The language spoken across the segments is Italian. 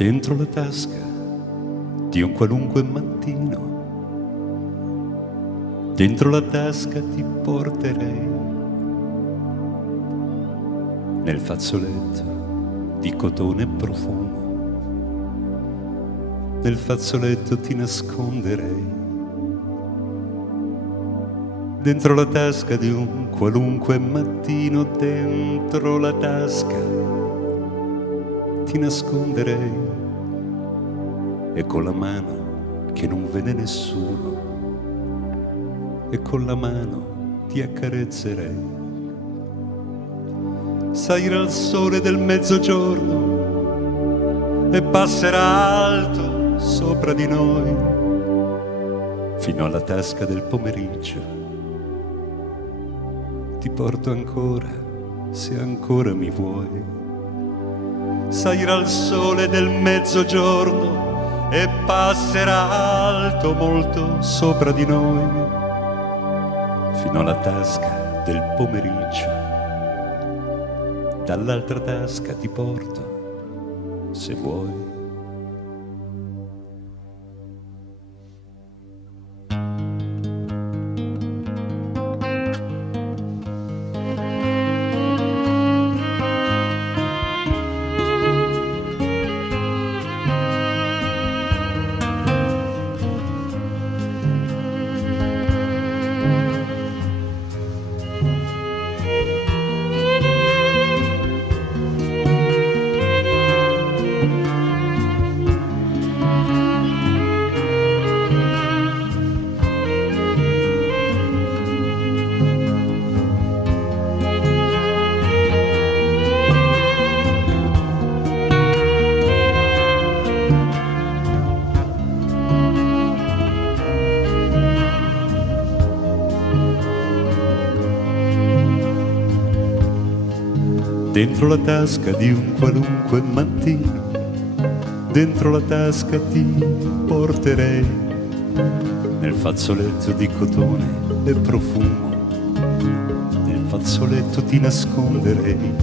dentro la tasca di un qualunque mattino, dentro la tasca ti porterei, nel fazzoletto di cotone profumo, nel fazzoletto ti nasconderei, dentro la tasca di un qualunque mattino, dentro la tasca ti nasconderei, e con la mano che non vede nessuno, e con la mano ti accarezzerei. Salirà il sole del mezzogiorno e passerà alto sopra di noi, fino alla tasca del pomeriggio. Ti porto ancora, se ancora mi vuoi. Salirà il sole del mezzogiorno e passerà alto molto sopra di noi, fino alla tasca del pomeriggio. Dall'altra tasca ti porto, se vuoi. Dentro la tasca di un qualunque mattino, dentro la tasca ti porterei, nel fazzoletto di cotone e profumo, nel fazzoletto ti nasconderei,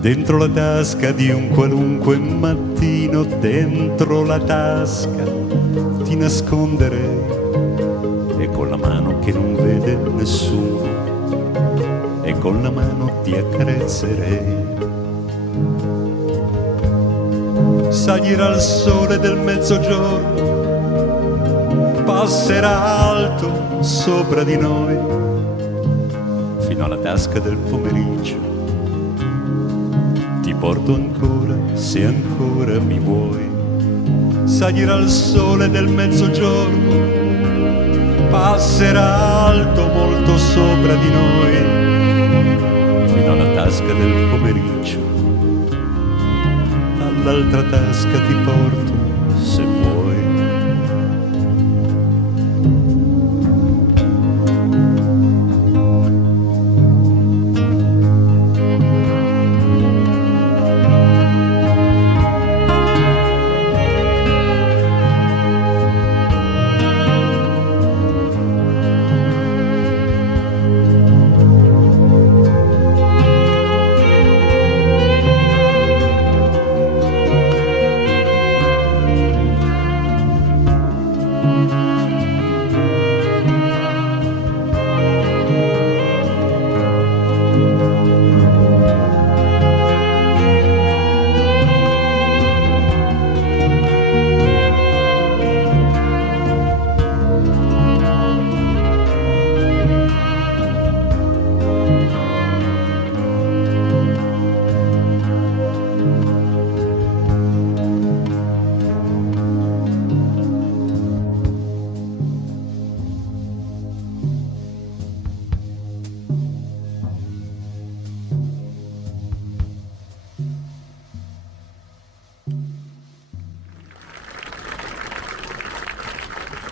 dentro la tasca di un qualunque mattino, dentro la tasca ti nasconderei, e con la mano che non vede nessuno, e con la mano ti accarezzerei. Salirà il sole del mezzogiorno, passerà alto sopra di noi, fino alla tasca del pomeriggio. Ti porto ancora, se ancora mi vuoi. Salirà il sole del mezzogiorno, passerà alto molto sopra di noi, fino alla tasca del pomeriggio. Dall'altra tasca ti porto,